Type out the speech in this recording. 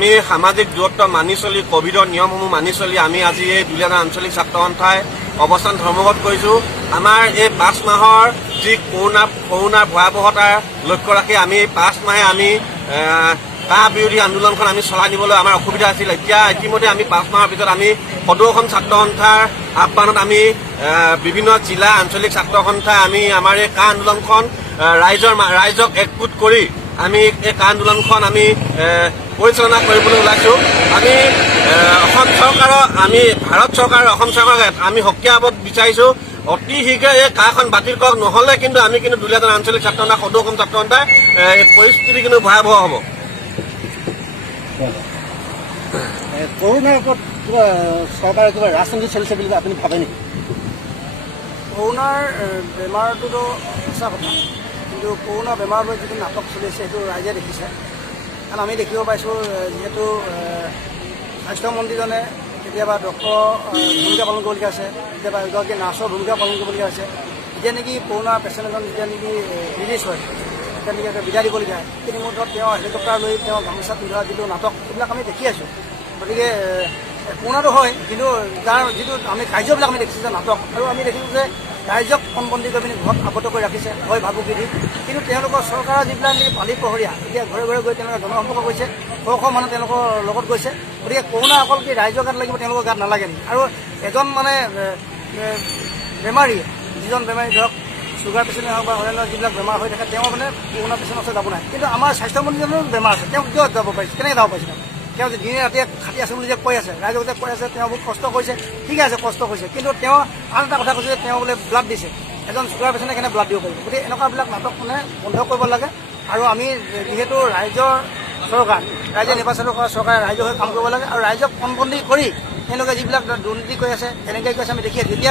আমি সামাজিক দূৰত্ব মানি চলি কোভিডৰ নিয়মসমূহ মানি চলি আমি আজি এই দুলীয়াজান আঞ্চলিক ছাত্ৰ সন্থাই অৱস্থান ধৰ্মঘট কৰিছোঁ। আমাৰ এই 5 মাহৰ যি কৰোণাৰ ভয়াৱহতাৰ লক্ষ্য ৰাখি আমি 5 মাহে আমি কাহ বিৰোধী আন্দোলনখন আমি চলাই নিবলৈ আমাৰ অসুবিধা আছিল। এতিয়া ইতিমধ্যে আমি 5 মাহৰ পিছত আমি সদৌ অসম ছাত্ৰ সন্থাৰ আহ্বানত আমি বিভিন্ন জিলা আঞ্চলিক ছাত্ৰ সন্থাই আমি আমাৰ এই কাহ আন্দোলনখন ৰাইজক একগোট কৰি আমি এই কাহ আন্দোলনখন আমি পৰিচালনা কৰিবলৈ ওলাইছোঁ। আমি অসম চৰকাৰক ভাৰত চৰকাৰৰ অসম চৰকাৰক আমি সক্ৰিয়াবদ্ধ বিচাৰিছোঁ অতি শীঘ্ৰে এই কাহখন বাতিল কৰক, নহ'লে কিন্তু আমি দুলীয়াজান আঞ্চলিক ছাত্ৰ সন্থা সদৌ অসম ছাত্ৰ সন্থাই এই পৰিস্থিতি কিন্তু ভয়াৱহ হ'ব। কৰোণাৰ ওপৰত কিবা চৰকাৰে কিবা ৰাজনীতি চলিছে বুলি আপুনি ভাবে নেকি? কৰোণাৰ বেমাৰটোতো সঁচা কথা, কিন্তু কৰোণা বেমাৰৰ বাবে যিটো নাটক চলি আছে সেইটো ৰাইজে দেখিছে। কাৰণ আমি দেখিব পাইছোঁ যিহেতু স্বাস্থ্যমন্ত্ৰীজনে কেতিয়াবা ডক্টৰৰ ভূমিকা পালন কৰিবলগীয়া আছে, কেতিয়াবা এগৰাকী নাৰ্ছৰ ভূমিকা পালন কৰিবলগীয়া হৈছে। যেতিয়া নেকি কৰোণা পেচেণ্ট এজন যেতিয়া নেকি ৰিলিজ হয়, তেতিয়া নেকি বিদায় দিবলগীয়া হয়, সেই মুহূৰ্তত তেওঁ হেলিকপ্টাৰ লৈ তেওঁ গামোচা পিন্ধোৱা যিটো নাটক এইবিলাক আমি দেখি আছোঁ। গতিকে কৰোণাটো হয়, কিন্তু তাৰ যিটো আমি কাৰ্যবিলাক আমি দেখিছোঁ যে নাটক, আৰু আমি দেখিছোঁ যে ৰাইজক পণবন্দী কৰি পিনি ঘৰত আবদ্ধ কৰি ৰাখিছে হয় ভাবুকি দি। কিন্তু তেওঁলোকৰ চৰকাৰৰ যিবিলাক নেকি পালি প্ৰহৰীয়া এতিয়া ঘৰে ঘৰে গৈ তেওঁলোকে জনসম্পৰ্ক কৰিছে, শ মানুহ তেওঁলোকৰ লগত গৈছে। গতিকে কৰোণা অকল কি ৰাইজৰ গাত লাগিব, তেওঁলোকৰ গাত নালাগে নেকি? আৰু এজন মানে বেমাৰীয়ে যিজন বেমাৰী ধৰক চুগাৰ পেচেণ্টে হওক বা অন্যান্য যিবিলাক বেমাৰ হৈ থাকে, তেওঁ মানে কৰোণা পেচেণ্টৰ ওচৰত যাব নাই। কিন্তু আমাৰ স্বাস্থ্যমন্ত্ৰীজনৰ বেমাৰ আছে, তেওঁ কিয় যাব পাৰিছে, কেনেকৈ যাব পাৰিছে? তেওঁ যে দিনে ৰাতিয়ে খাটি আছে বুলি যে কৈ আছে, ৰাইজক যে কৈ আছে তেওঁ বহুত কষ্ট কৰিছে, ঠিকে আছে কষ্ট কৰিছে, কিন্তু তেওঁ আন এটা কথা কৈছে যে তেওঁ বোলে ব্লাড দিছে। এজন চুগাৰ পেচেণ্টে কেনে ব্লাড দিব পাৰিব? গতিকে এনেকুৱাবিলাক নাটক মানে বন্ধ কৰিব লাগে। আৰু আমি যিহেতু ৰাইজৰ চৰকাৰ, ৰাইজে নিৰ্বাচন কৰা চৰকাৰে ৰাইজৰ হৈ কাম কৰিব লাগে, আৰু ৰাইজক পণবন্দী কৰি তেওঁলোকে যিবিলাক দুৰ্নীতি কৰি আছে, এনেকৈ কৈছে আমি দেখি আছোঁ। এতিয়া